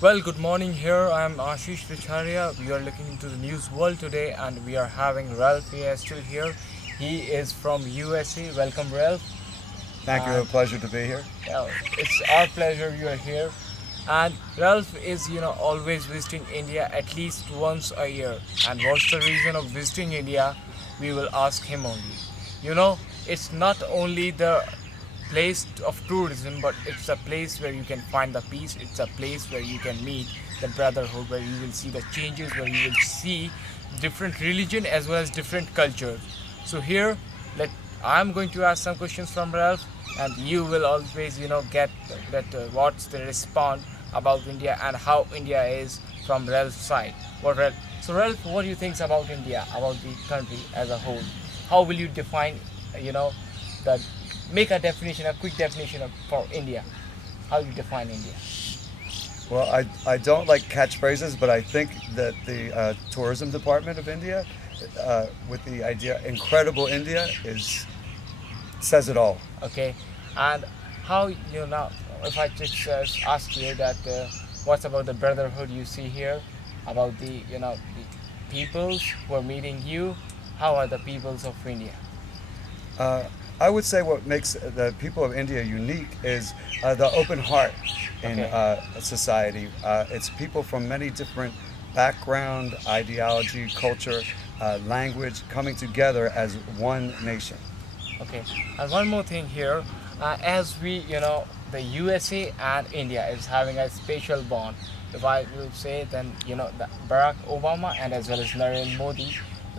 Well, good morning. Here I am Ashish Vicharia. We are looking into the news world today, and we are having Ralph here still here. He is from USA. Welcome, Ralph. Thank you. A And pleasure to be here. it's our pleasure you are here. And Ralph is, always visiting India at least once a year. And what's the reason of visiting India? We will ask him only. You know, it's not only the place of tourism, but it's a place where you can find the peace. It's a place where you can meet the brotherhood, where you will see the changes, where you will see different religion as well as different cultures. So here, let I'm going to ask some questions from Ralph, and you will always, get that what's the response about India and how India is from Ralph's side. So Ralph, what do you think about India, about the country as a whole? How will you define, you know, the make a definition, a quick definition for India? How you define India? Well, I don't like catchphrases, but I think that the tourism department of India, with the idea "incredible India," is says it all. Okay, and how now? If I just ask you that, what's about the brotherhood you see here, about the the peoples who are meeting you? How are the peoples of India? Uh, I would say what makes the people of India unique is the open heart in Okay, society. It's people from many different background, ideology, culture, language coming together as one nation. okay, and one more thing here, as we the USA and India is having a special bond. If I will say, then the Barack Obama and as well as Narendra Modi,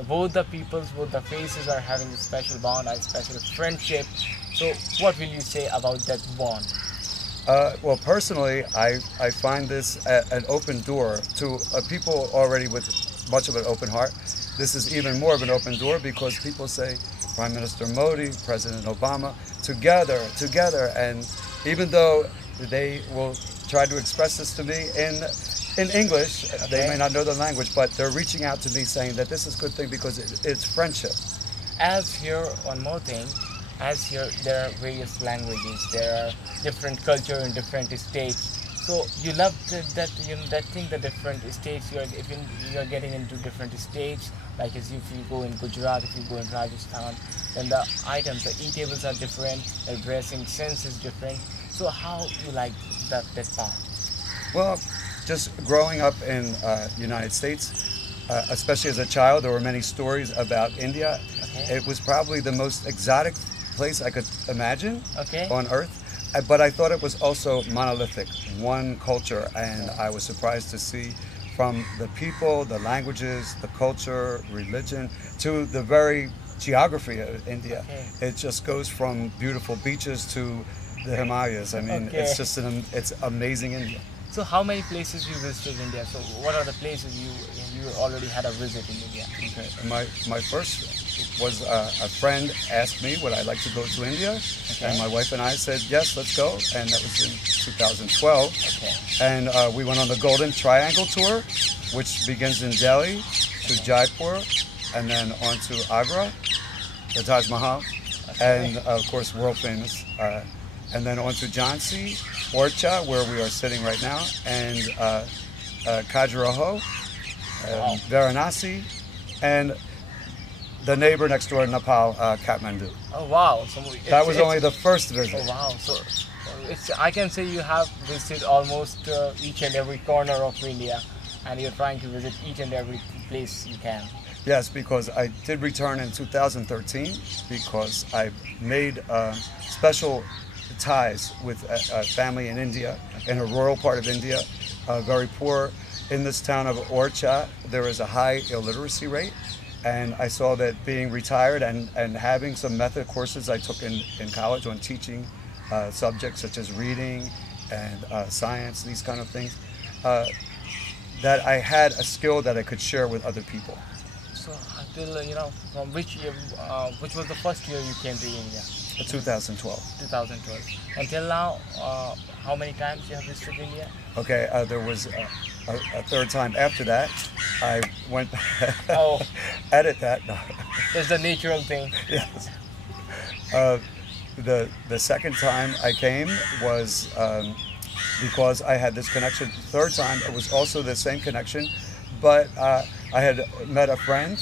both the peoples, both the faces are having a special bond, a special friendship. So what will you say about that bond? Well, personally, I find this an open door to people already with much of an open heart. This is even more of an open door because people say Prime Minister Modi, President Obama, together, and even though they will try to express this to me in English, they may Okay, not know the language, but they're reaching out to me saying that this is a good thing because it's friendship. as here one more thing, as here there are various languages, there are different culture in different states. So you love that that thing, the different states. You're getting into different states, like as if you go in Gujarat, if you go in Rajasthan, then the items, the eatables are different, the dressing sense is different. So how you like that part? Well, just growing up in United States, especially as a child, there were many stories about India. Okay, It was probably the most exotic place I could imagine okay, on Earth. But I thought it was also monolithic, one culture, and I was surprised to see from the people, the languages, the culture, religion, to the very geography of India. okay, It just goes from beautiful beaches to the Himalayas. I mean, okay. it's amazing India. So how many places you visited India? So what are the places you already had a visit in India? Okay. My first was a friend asked me would I like to go to India, and Okay, my wife and I said yes, let's go, and that was in 2012, okay, and we went on the Golden Triangle tour, which begins in Delhi to Jaipur, and then on to Agra, the Taj Mahal, okay, and of course world famous, and then on to Jhansi, Orcha, where we are sitting right now, and Khajuraho, wow, Varanasi, and the neighbor next door in Nepal, Kathmandu. oh wow. So That was it's only the first oh visit. wow. So it's I can say you have visited almost each and every corner of India, and you're trying to visit each and every place you can. Yes, because I did return in 2013 because I made special ties with a family in India, in a rural part of India, very poor. In this town of Orcha, there is a high illiteracy rate. And I saw that being retired and having some method courses I took in college on teaching subjects such as reading and science, these kind of things, uh, that I had a skill that I could share with other people. So until from which year, which was the first year you came to India? 2012. 2012. Until now, how many times you have visited India? Okay, there was a third time after that. I went Oh, edit that. No. that's the natural thing. Yes. Uh, the second time I came was because I had this connection. Third time, it was also the same connection, but I had met a friend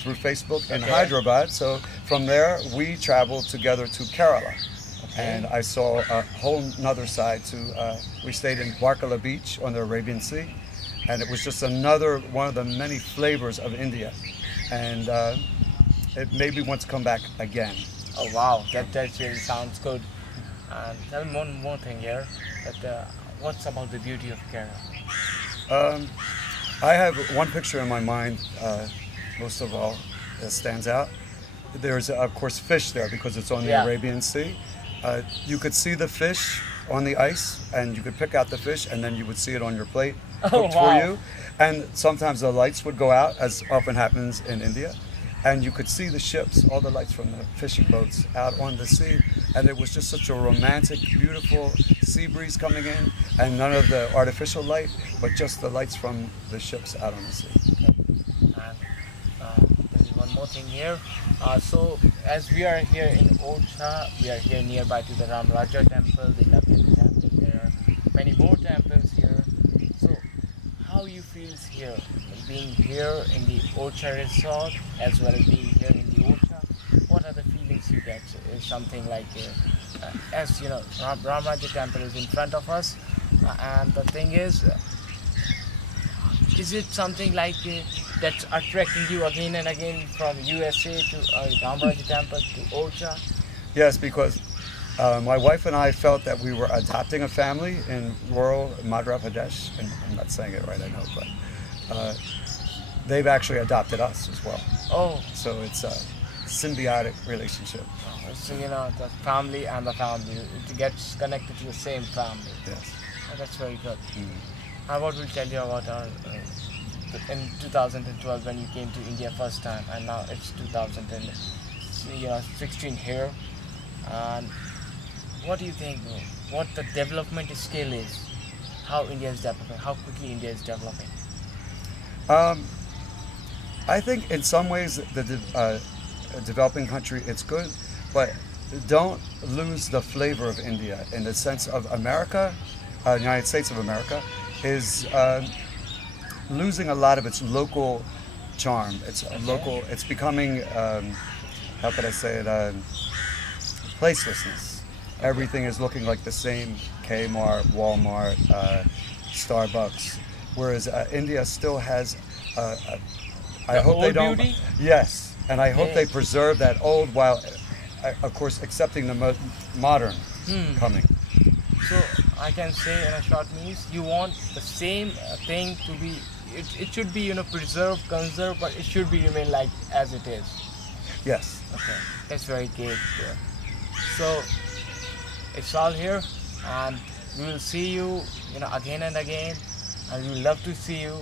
through Facebook in Okay. Hyderabad. So from there, we traveled together to Kerala. And I saw a whole nother side to, we stayed in Varkala Beach on the Arabian Sea. And it was just another one of the many flavors of India. And it made me want to come back again. Oh wow, that really sounds good. And tell me one more thing here. That what's about the beauty of Kerala? Um, I have one picture in my mind, most of all, that stands out. There's, of course, fish there because it's on the Yeah. Arabian Sea. You could see the fish on the ice, and you could pick out the fish, and then you would see it on your plate Oh, cooked wow. for you. And sometimes the lights would go out, as often happens in India, and you could see the ships, all the lights from the fishing boats out on the sea. And it was just such a romantic, beautiful sea breeze coming in, and none of the artificial light, but just the lights from the ships out on the sea. And there's one more thing here. So as we are here in Ocha, we are here nearby to the Ram Raja temple, the Lakshmi temple. There are many more temples here. So how you feels here, being here in the Ocha resort as well as being here in the Ocha? What are the feelings you get? Is something like, as you know, Ram Raja temple is in front of us, and the thing is it something like that's attracting you again and again from USA to Ram Raja temple to Ocha? Yes, because my wife and I felt that we were adopting a family in rural Madhya Pradesh, and I'm not saying it right, I know, but they've actually adopted us as well. Oh, So it's a symbiotic relationship. so you know the family and the family, it gets connected to the same family. Yes. Oh, that's very good. Mm. And what will tell you about our in 2012 when you came to India first time, and now it's 2016 here. And what do you think? What the development scale is? How India is developing? How quickly India is developing? I think in some ways a developing country, it's good, but don't lose the flavor of India in the sense of America, United States of America, is losing a lot of its local charm. It's local. It's becoming, how could I say it, placelessness. Everything is looking like the same: Kmart, Walmart, Starbucks. Whereas India still has. I The hope they old don't. beauty? Yes, and I hope Yeah. they preserve that old while, of course, accepting the modern coming. So I can say in a short means you want the same thing to be. It should be preserved, conserved, but it should be remain like as it is. Yes. Okay, that's very good. So it's all here, and we will see you, again and again, and we will love to see you.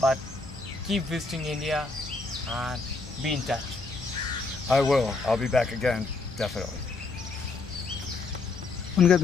But keep visiting India and be in touch. I will. I'll be back again, definitely. उनका